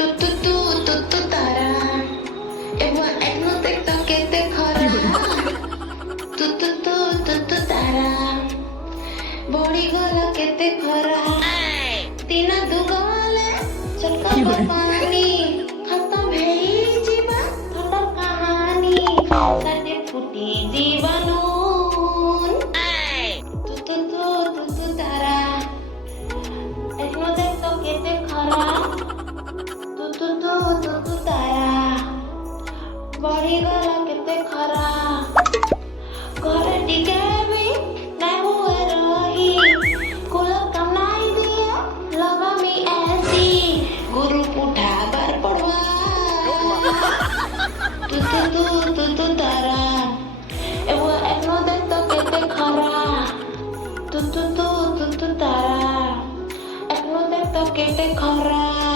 তু তারা এবার এক নতে কেতে খরা তু তারা বড়ি গলা কেতে খরা তিনা দুগলে চলকা পানি খতম হেই জীবা থটার কাহানি সাথে ফুটি জীবানুন তু তারা এক নতে কেতে খরা তু তারা বড়ি গলা কেতে খরা ঘরে টিকে भी मैं हुए रही कुल कमाई दिया लगा मी ऐसी गुरु पुठा बर पड़वा तू तारा ए वो एक नो दे तो केते खरा तू तारा एक नो दे तो केते खरा